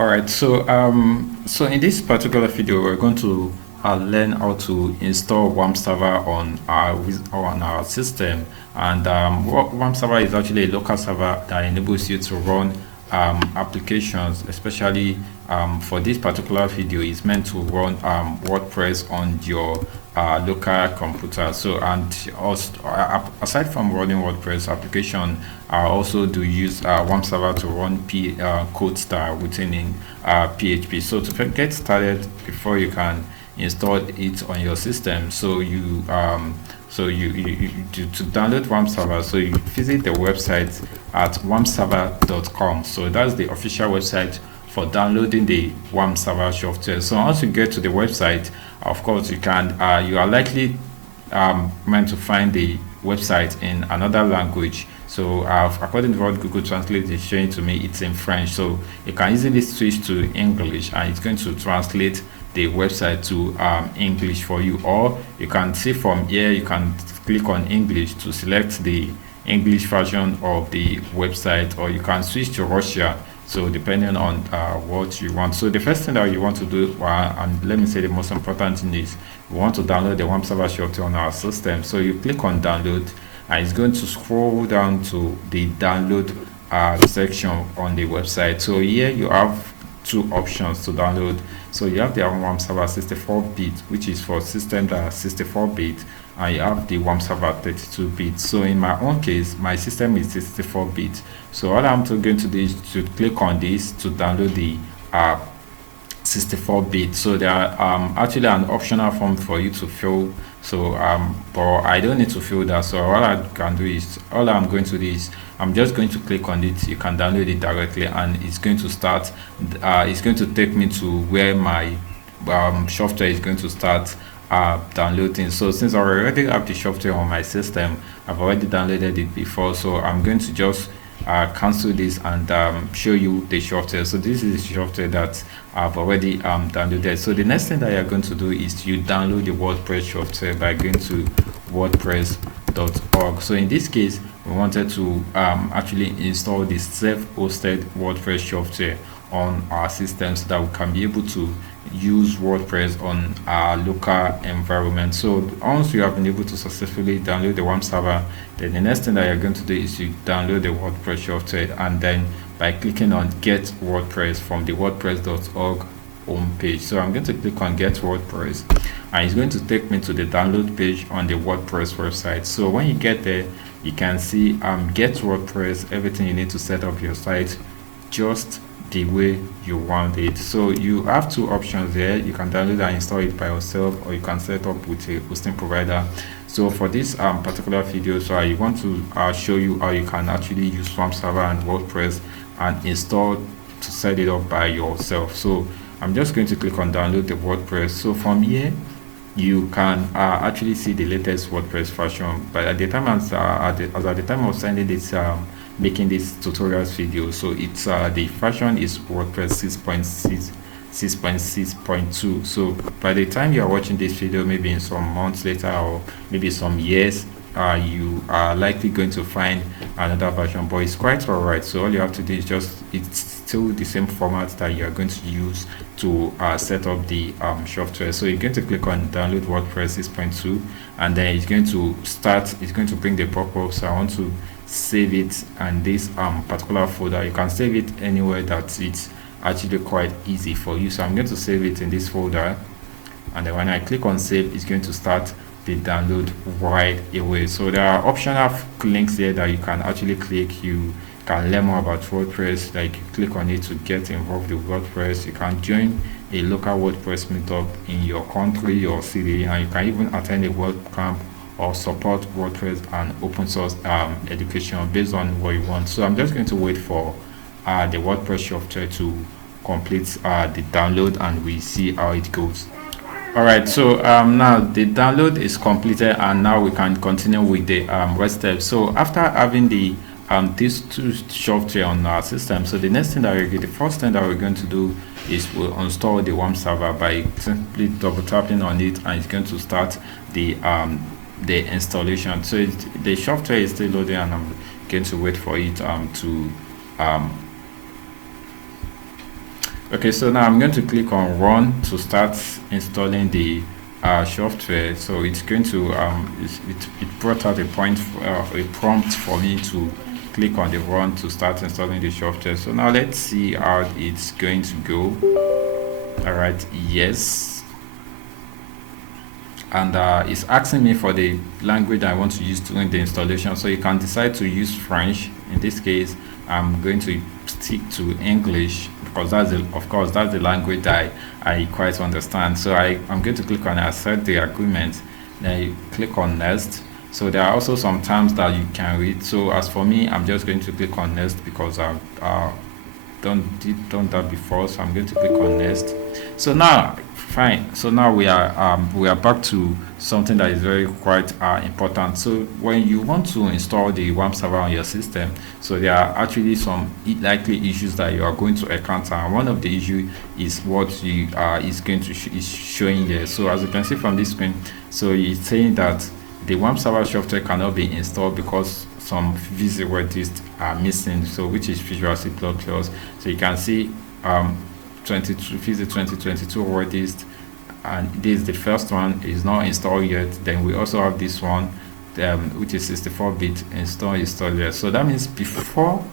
All right, so in this particular video, we're going to learn how to install WAMPServer on our system. And WAMPServer is actually a local server that enables you to run applications, especially for this particular video. It's meant to run WordPress on your local computer. So, and also aside from running WordPress application, I also do use WAMPServer to run code star within in PHP. So to get started, before you can install it on your system, so you to download WAMPServer, so you visit the website at wampserver.com. so that's the official website for downloading the WAMPServer software. So once you get to the website, of course, you are likely meant to find the website in another language. So according to what Google Translate is showing to me, it's in French. So you can easily switch to English, and it's going to translate the website to English for you. Or you can see from here, you can click on English to select the English version of the website, or you can switch to Russia. So depending on what you want. So the first thing that you want to do, and let me say the most important thing, is you want to download the WAMPServer software on our system. So you click on download, and it's going to scroll down to the download section on the website. So here you have two options to download. So you have the WAMPServer 64-bit, which is for system that are 64-bit, and you have the WAMPServer 32-bit. So in my own case, my system is 64-bit. So all I'm going to do is to click on this to download the 64-bit. So there are actually an optional form for you to fill. So but I don't need to fill that. So all I can do is, all I'm going to do is, I'm just going to click on it. You can download it directly, and it's going to start. It's going to take me to where my software is going to start downloading. So since I already have the software on my system, I've already downloaded it before. So I'm going to just cancel this and show you the software. So this is the software that I've already downloaded. So the next thing that you're going to do is you download the WordPress software by going to wordpress.org. So in this case, we wanted to actually install this self-hosted WordPress software on our system so that we can be able to use WordPress on our local environment. So once you have been able to successfully download the WAMPServer, then the next thing that you're going to do is you download the WordPress software, and then by clicking on Get WordPress from the wordpress.org homepage. So I'm going to click on Get WordPress, and it's going to take me to the download page on the WordPress website. So when you get there, you can see Get WordPress, everything you need to set up your site just the way you want it. So you have two options there. You can download and install it by yourself, or you can set up with a hosting provider. So for this particular video, so I want to show you how you can actually use WAMPServer and WordPress and install to set it up by yourself. So I'm just going to click on download the WordPress. So from here, you can actually see the latest WordPress version. But at the time, as at the time of sending this making this tutorials video, so it's the version is WordPress 6.6.2. so by the time you are watching this video, maybe in some months later, or maybe some years, you are likely going to find another version, but it's quite all right. So all you have to do is it's still the same format that you are going to use to set up the software. So you're going to click on download WordPress 6.2, and then it's going to bring the pop-up. So I want to save it in this particular folder. You can save it anywhere that it's actually quite easy for you. So I'm going to save it in this folder, and then when I click on save, it's going to start the download right away. So there are optional links here that you can actually click. You can learn more about WordPress, like you click on it to get involved with WordPress. You can join a local WordPress meetup in your country or city, and you can even attend a WordCamp or support WordPress and open source education based on what you want. So I'm just going to wait for the WordPress software to complete the download, and we see how it goes. All right, so now the download is completed, and now we can continue with the rest steps. So after having the these two software on our system, so the next thing that the first thing that we're going to do is we'll install the WAMPServer by simply double tapping on it, and it's going to start the installation. So the software is still loading, and I'm going to wait for it to Okay, so now I'm going to click on run to start installing the software. So it's going to it brought out a prompt for me to click on the run to start installing the software. So now let's see how it's going to go. All right, yes, and it's asking me for the language I want to use during the installation. So you can decide to use French. In this case, I'm going to stick to English because of course that's the language that I quite understand. So I'm going to click on accept the agreement. Then you click on next. So there are also some terms that you can read. So as for me, I'm just going to click on next because I've done that before. So I'm going to click on next. So now fine, so now we are back to something that is very quite important. So when you want to install the WAMP server on your system, so there are actually some likely issues that you are going to encounter, and one of the issue is what you is showing here. So as you can see from this screen, so it's saying that the WAMP server software cannot be installed because some VCRedist are missing, so which is Visual C++. So you can see 2022 Redist, and this is the first one, is not installed yet. Then we also have this one, which is 64-bit install here. So that means before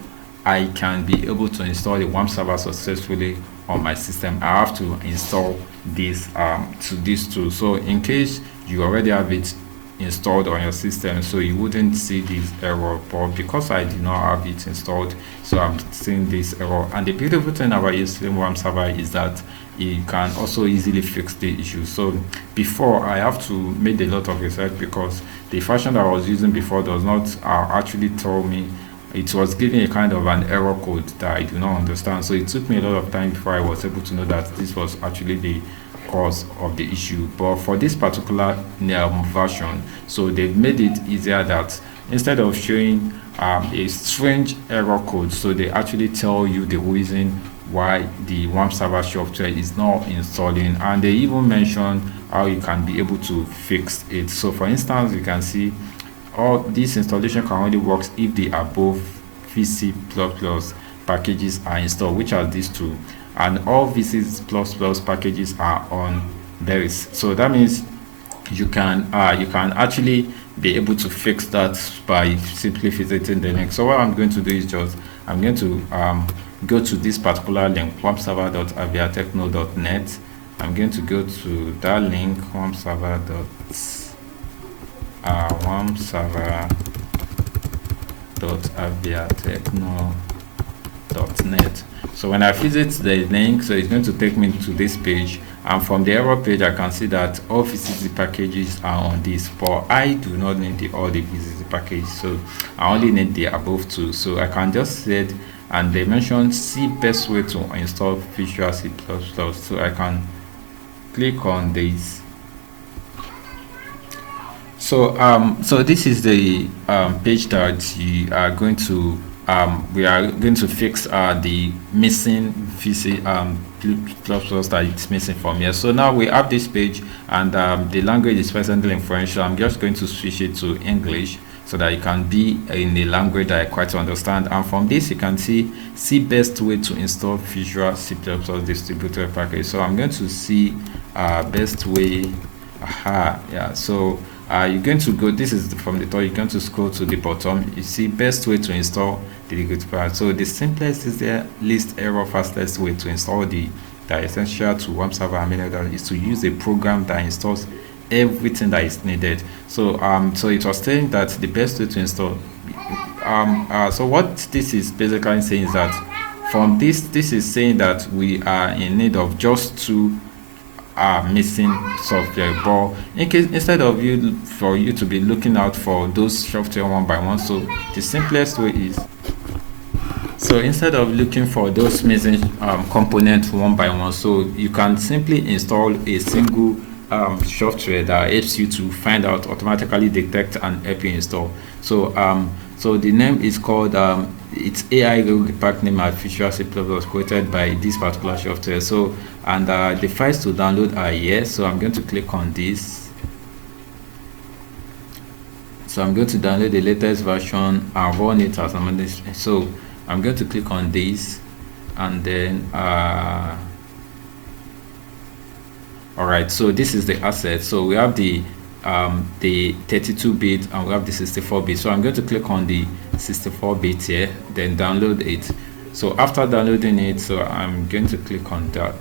I can be able to install the WAMP server successfully on my system, I have to install this to this tool. So in case you already have it installed on your system, so you wouldn't see this error, but because I did not have it installed, so I'm seeing this error. And the beautiful thing about using WAMP server is that you can also easily fix the issue. So before, I have to make a lot of research because the version that I was using before does not actually tell me. It was giving a kind of an error code that I do not understand. So it took me a lot of time before I was able to know that this was actually the cause of the issue. But for this particular version, so they've made it easier that instead of showing a strange error code, so they actually tell you the reason why the WAMP server software is not installing, and they even mention how you can be able to fix it. So for instance, you can see all this installation can only work if the above VC++ packages are installed, which are these two, and all VC++ packages are on this. So that means you can actually be able to fix that by simply visiting the link. So what I'm going to do is I'm going to go to this particular link, wampserver.aviatechno.net. I'm going to go to that link, wampserver.aviatechno.net. So when I visit the link, so it's going to take me to this page, and from the error page I can see that all VCC packages are on this, but I do not need all the VCC packages, so I only need the above two. So I can just set, and they mentioned see best way to install Visual C++, so I can click on this. So so this is the page that you are going to we are going to fix the missing VC that it's missing from here. So now we have this page, and the language is presently in French, so I'm just going to switch it to English so that it can be in a language that I quite understand. And from this you can see best way to install Visual C++ distributor package. So I'm going to see best way. Yeah, so you're going to go, this is from the top, you're going to scroll to the bottom, you see best way to install the part. So the simplest is the least error fastest way to install the essential to WAMP server and is to use a program that installs everything that is needed. So so it was saying that the best way to install so what this is basically saying is that from this is saying that we are in need of just two missing software, but in case instead of you to be looking out for those software one by one, so the simplest way is, so instead of looking for those missing components one by one, so you can simply install a single software that helps you to find out, automatically detect and help you install. So so the name is called it's AI Rogue Pack name at Visual C++ was created by this particular software. So and the files to download are here, so I'm going to click on this. So I'm going to download the latest version and run it as a, so I'm going to click on this, and then all right, so this is the asset. So we have the 32-bit and we have the 64-bit. So I'm going to click on the 64-bit here, then download it. So after downloading it, so I'm going to click on that.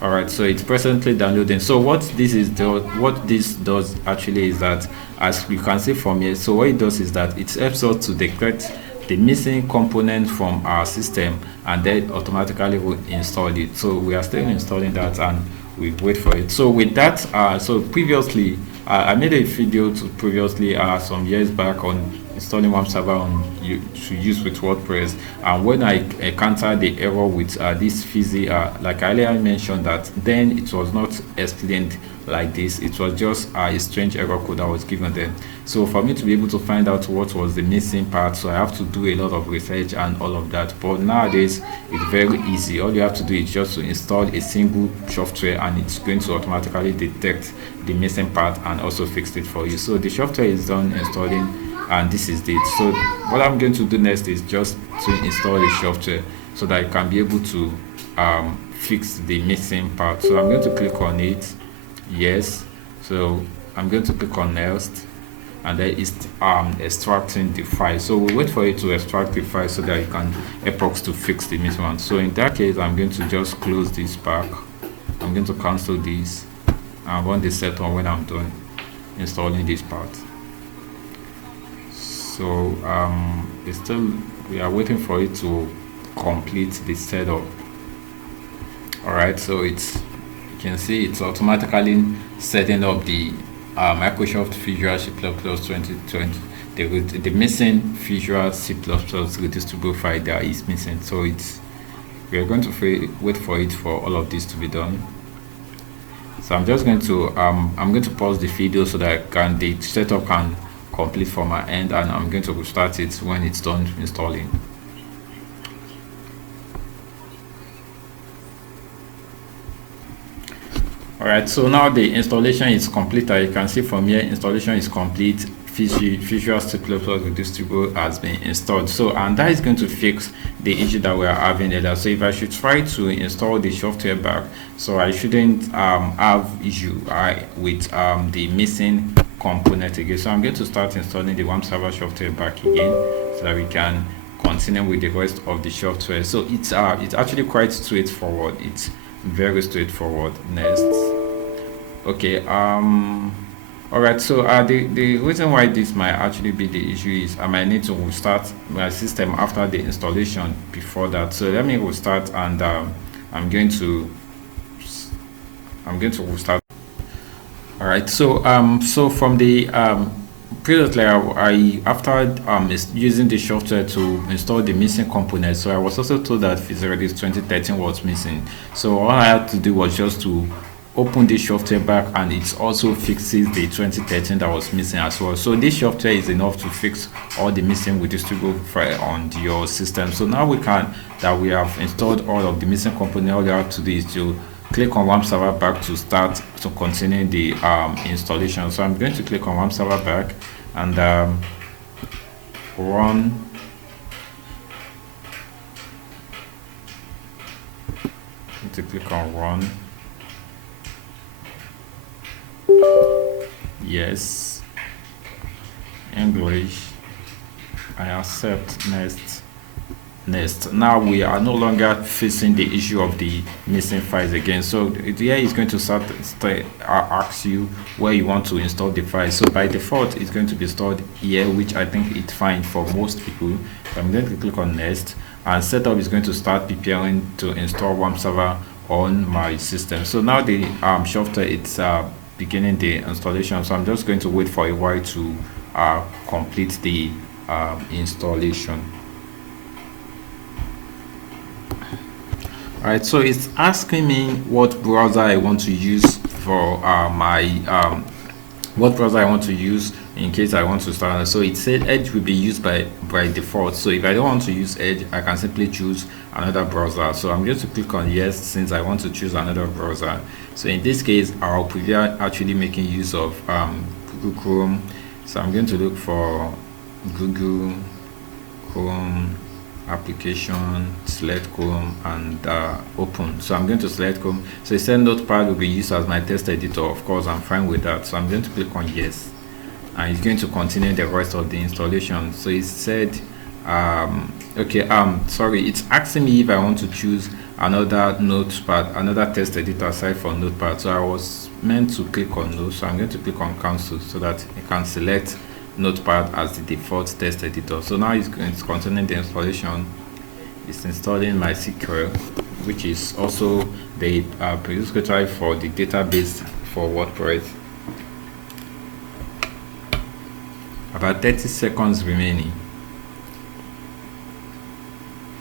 All right, so it's presently downloading. So what this does actually is that, as you can see from here, so what it does is that it helps us to detect the missing component from our system, and then automatically will install it. So we are still installing that, and we wait for it. So with that, so previously I made a video previously some years back on installing WAMPServer to use with WordPress, and when I encountered the error with this fizzy, like I earlier mentioned, that then it was not explained like this. It was just a strange error code that was given them. So for me to be able to find out what was the missing part, so I have to do a lot of research and all of that. But nowadays it's very easy. All you have to do is just to install a single software, and it's going to automatically detect the missing part and also fix it for you. So the software is done installing, and this is it. So what I'm going to do next is just to install the software so that I can be able to fix the missing part. So I'm going to click on it, yes. So I'm going to click on next, and then it's extracting the file. So we'll wait for it to extract the file so that it can help us to fix the missing one. So in that case, I'm going to just close this back. I'm going to cancel this and run the setup when I'm done installing this part. So it's still, we are waiting for it to complete the setup. All right, so it's, you can see it's automatically setting up the Microsoft Visual C++ 2020, the missing Visual C++ redistributable file that is missing. So it's, we are going to wait for it for all of this to be done. So I'm just going to I'm going to pause the video so that the setup can complete from my end, and I'm going to restart it when it's done installing. All right, so now the installation is complete. As you can see from here, installation is complete. Visual C++ redistributable has been installed. So, and that is going to fix the issue that we are having earlier. So if I should try to install the software back, so I shouldn't have issue with the missing component again. So I'm going to start installing the WAMPServer software back again so that we can continue with the rest of the software. So it's actually quite straightforward. It's very straightforward. Next. Okay, all right, so the reason why this might actually be the issue is I might need to restart my system after the installation before that. So let me restart, and I'm going to restart. All right, so so from the previously after using the software to install the missing components, so I was also told that VCRedist 2013 was missing. So all I had to do was just to open this software back, and it also fixes the 2013 that was missing as well. So this software is enough to fix all the missing redistributable file on your system. So now we have installed all of the missing components, all you have to do is to click on WAMPServer back to start to continue the installation. So I'm going to click on WAMPServer back and run. To click on run. Yes, English, I accept. Next. Now we are no longer facing the issue of the missing files again. So here is going to ask you where you want to install the file. So by default it's going to be stored here, which I think it's fine for most people. So I'm going to click on next, and setup is going to start preparing to install WAMPServer on my system. So now the software, it's beginning the installation. So I'm just going to wait for a while to complete the installation. All right, so it's asking me what browser I want to use for what browser I want to use in case I want to start. So it said Edge will be used by default. So if I don't want to use Edge, I can simply choose another browser. So I'm going to click on yes, since I want to choose another browser. So in this case, I'll prefer actually making use of Google Chrome. So I'm going to look for Google Chrome application, select Chrome, and open. So I'm going to select Chrome. So it said Notepad will be used as my text editor. Of course, I'm fine with that. So I'm going to click on yes, and it's going to continue the rest of the installation. So it said okay, sorry, it's asking me if I want to choose another Notepad, another text editor aside from Notepad. So I was meant to click on no, so I'm going to click on cancel so that I can select Notepad as the default text editor. So now it's continuing the installation. It's installing MySQL, which is also the prescriptor for the database for WordPress. About 30 seconds remaining.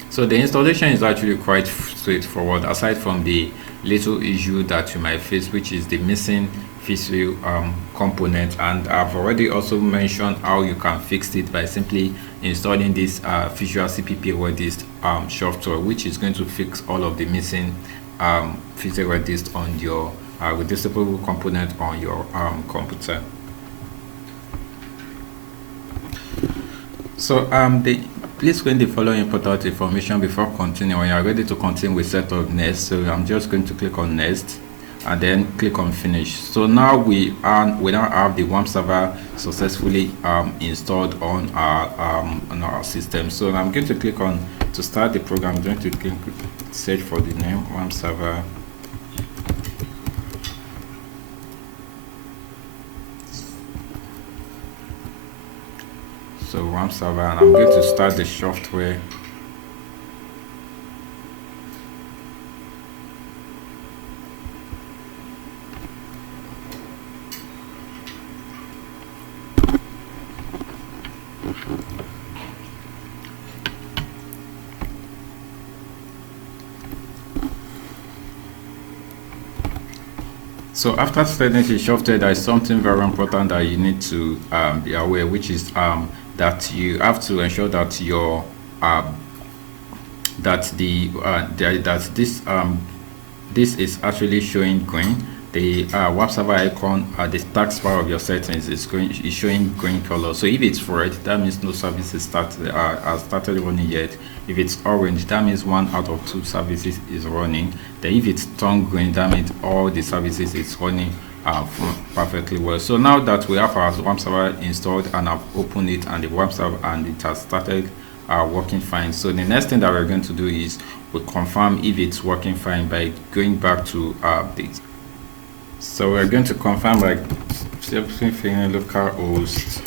So the installation is actually quite straightforward, aside from the little issue that you might face, which is the missing VCRedist component. And I've already also mentioned how you can fix it by simply installing this Visual CPP-Redist software, which is going to fix all of the missing VCRedist on your redistable component on your computer. So please screen the following important information before continuing. When you are ready to continue with setup next, so I'm just going to click on next and then click on finish. So now we now have the WAMPServer successfully installed on our system. So I'm going to click on to start the program. I'm going to click search for the name WAMPServer. So WAMPServer, and I'm going to start the software. So after starting the software, there is something very important that you need to be aware, which is that you have to ensure that your this is actually showing green. The WAMPServer icon at the taskbar of your settings is showing green color. So if it's red, that means no services started running yet. If it's orange, that means 1 out of 2 services is running. Then if it's turned green, that means all the services is running perfectly well. So now that we have our WAMPServer installed and I've opened it and the WAMPServer and it has started working fine. So the next thing that we're going to do is we confirm if it's working fine by going back to updates. So we're going to confirm by saving localhost,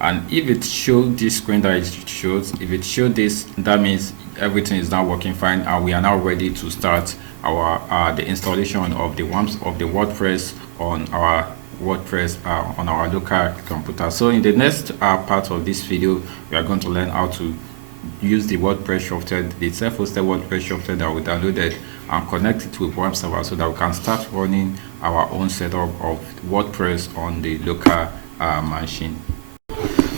and if it shows this screen that it shows, if it shows this, that means everything is now working fine and we are now ready to start our the installation of the WordPress on our on our local computer. So in the next part of this video, we are going to learn how to use the WordPress software, the self-hosted WordPress software that we downloaded, and connect it with WAMPServer so that we can start running our own setup of WordPress on the local machine.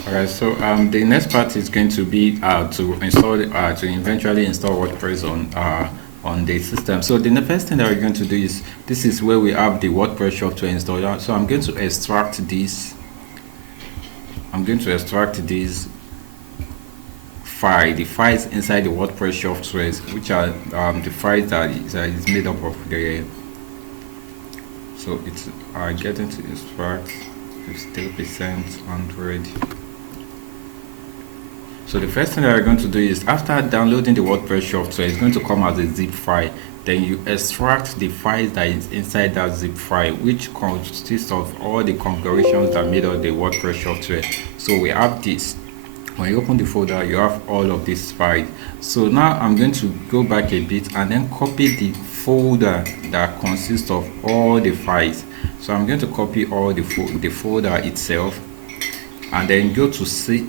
Alright, so the next part is going to be to eventually install WordPress on the system. So the first thing that we're going to do is, this is where we have the WordPress software installed. So I'm going to extract this. I'm going to extract this file, the files inside the WordPress software, which are the files that is made up of the. So it's getting to extract 53% Android. So the first thing that we're going to do is, after downloading the WordPress software, it's going to come as a zip file. Then you extract the files that is inside that zip file, which consists of all the configurations that made up the WordPress software. So we have this. When you open the folder, you have all of these files. So now I'm going to go back a bit and then copy the folder that consists of all the files. So I'm going to copy all the folder itself, and then go to see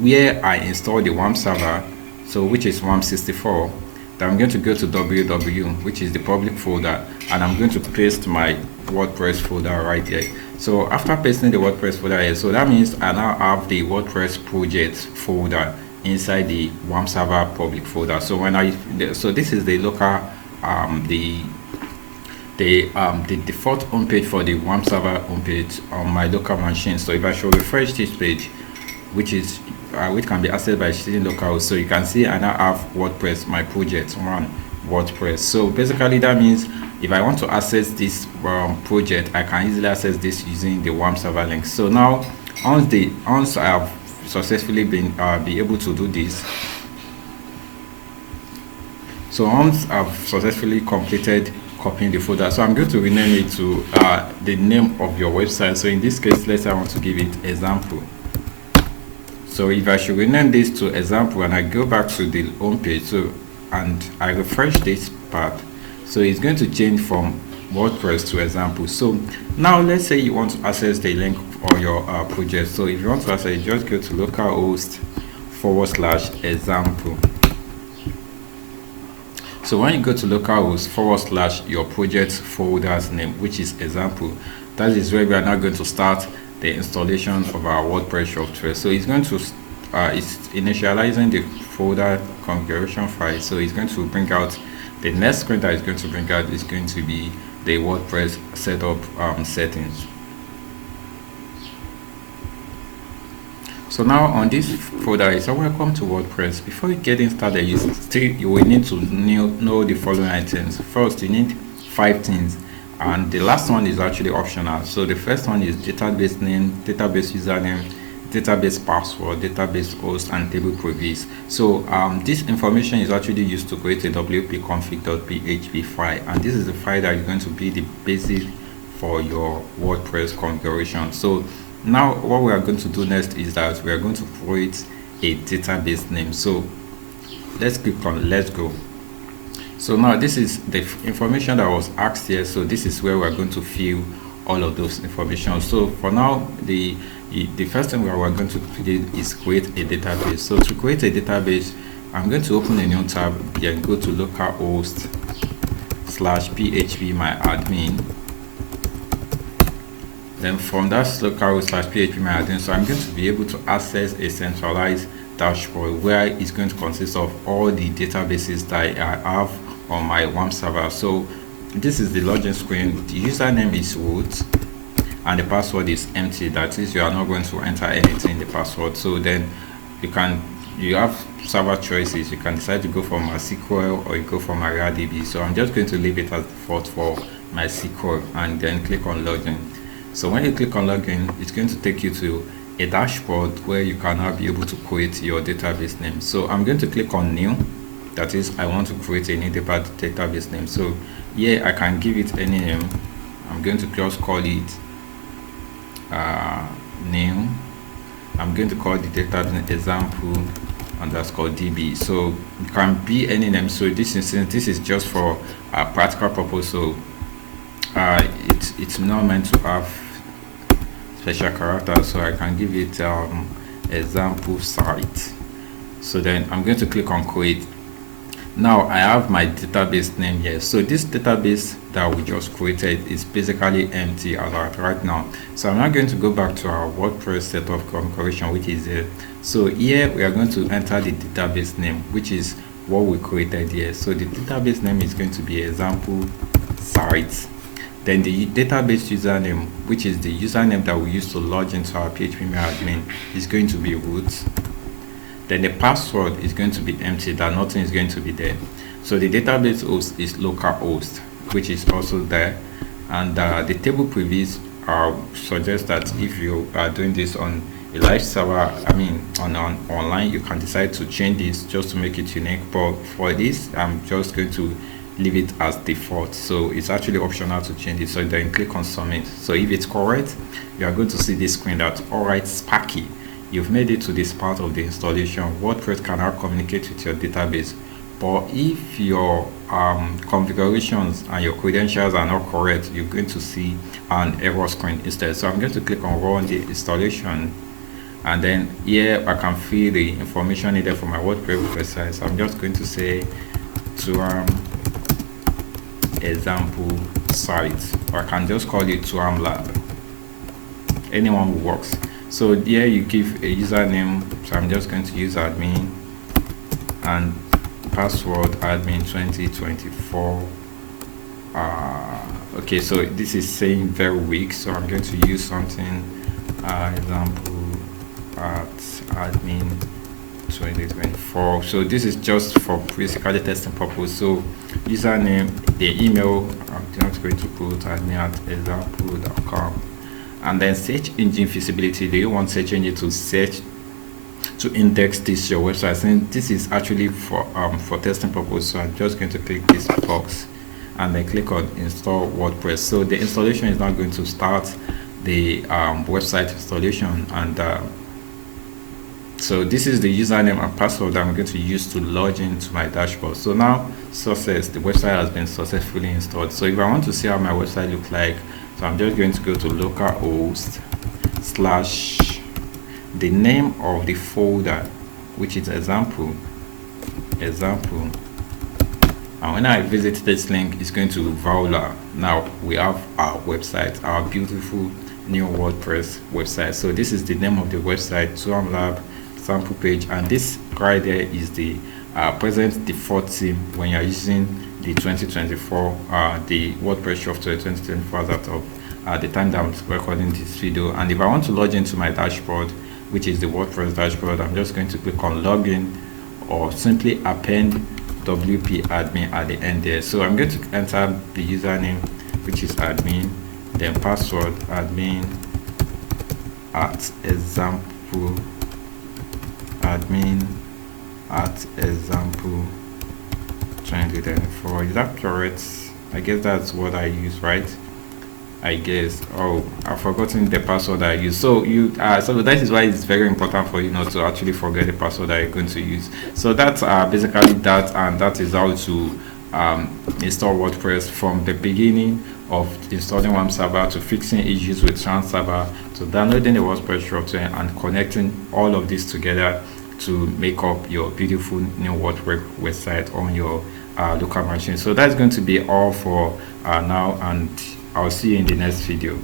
where I install the WAMPServer, so which is WAMP64. Then I'm going to go to www, which is the public folder, and I'm going to paste my WordPress folder right here. So after pasting the WordPress folder here, so that means I now have the WordPress project folder inside the WAMPServer public folder. So so this is the local the default homepage for the WAMPServer homepage on my local machine. So if I should refresh this page, which can be accessed by using localhost. So you can see I now have WordPress, my project one, WordPress. So basically that means if I want to access this project, I can easily access this using the WAMPServer link. So now once I have successfully been be able to do this, so once I've successfully completed copying the folder, so I'm going to rename it to the name of your website. So in this case, let's say I want to give it example. So if I should rename this to example and I go back to the home page, so and I refresh this part, so it's going to change from WordPress to example. So now let's say you want to access the link for your project. So if you want to access, just go to localhost/example. So when you go to localhost / your project folder's name, which is example, that is where we are now going to start the installation of our WordPress software. So it's going to it's initializing the folder configuration file. So it's going to bring out the next screen that is going to bring out is going to be the WordPress setup settings. So now on this folder is welcome to WordPress. Before getting started, you will need to know the following items. First, you need 5 things, and the last one is actually optional. So the first one is database name, database username, database password, database host, and table prefix. So this information is actually used to create a wp-config.php file, and this is the file that is going to be the basis for your WordPress configuration. So now what we are going to do next is that we are going to create a database name. So let's click on let's go. So now this is the information that was asked here. So this is where we are going to fill all of those information. So for now, the first thing we are going to do is create a database. So to create a database, I'm going to open a new tab and go to localhost/phpMyAdmin. Then from that localhost/phpMyAdmin, so I'm going to be able to access a centralized dashboard where it's going to consist of all the databases that I have on my WAMP server. So this is the login screen. The username is root and the password is empty. That is, you are not going to enter anything in the password. So then you have server choices. You can decide to go for MySQL or you go for MariaDB. So I'm just going to leave it as default for MySQL and then click on login. So when you click on login, it's going to take you to a dashboard where you can now be able to create your database name. So I'm going to click on new. That is, I want to create a new database name. So here I can give it any name. I'm going to just call it new. I'm going to call the database example _db. So it can be any name. So this is just for a practical purpose. So it's not meant to have special characters, so I can give it example site. So then I'm going to click on create. Now I have my database name here. So this database that we just created is basically empty as of right now. So I'm now going to go back to our WordPress setup configuration, which is here. So here we are going to enter the database name, which is what we created here. So the database name is going to be example site. Then the database username, which is the username that we use to log into our phpMyAdmin, is going to be root. Then the password is going to be empty, that nothing is going to be there. So the database host is localhost, which is also there. And the table prefix suggests that if you are doing this on a live server, on online, you can decide to change this just to make it unique. But for this, I'm just going to leave it as default. So it's actually optional to change it. So then click on submit. So if it's correct, you are going to see this screen that, all right, Sparky, you've made it to this part of the installation. WordPress can now communicate with your database. But if your configurations and your credentials are not correct, you're going to see an error screen instead. So I'm going to click on run the installation, and then here I can fill the information needed for my WordPress website. So I'm just going to say to example site, or I can just call it to lab. Anyone who works. So here you give a username. So I'm just going to use admin and password admin 2024. Okay, so this is saying very weak, so I'm going to use something example at admin 2024. So this is just for basically testing purpose. So username, the email, I'm not going to put admin@example.com, and then search engine feasibility. Do you want search engine to search to index this your website? Since this is actually for testing purpose, so I'm just going to click this box and then click on install WordPress. So the installation is now going to start the website installation, and so this is the username and password that I'm going to use to log into my dashboard. So now success, the website has been successfully installed. So if I want to see how my website looks like, so I'm just going to go to localhost / the name of the folder, which is example, and when I visit this link, it's going to voila. Now we have our website, our beautiful new WordPress website. So this is the name of the website, To Lab sample page, and this right there is the present default theme when you're using the 2024 the WordPress software 2024 as of the time that I'm recording this video. And if I want to log into my dashboard, which is the WordPress dashboard, I'm just going to click on login, or simply append WP admin at the end there. So I'm going to enter the username, which is admin, then password admin @example, admin @example 2024. Is that correct? I guess that's what I use, right? I guess. Oh, I've forgotten the password I use. So so that is why it's very important for you not to actually forget the password that you're going to use. So that's basically that, and that is how to install WordPress from the beginning of installing WAMPServer to fixing issues with server to downloading the WordPress software and connecting all of this together to make up your beautiful new WordPress website on your local machine. So that's going to be all for now, and I'll see you in the next video.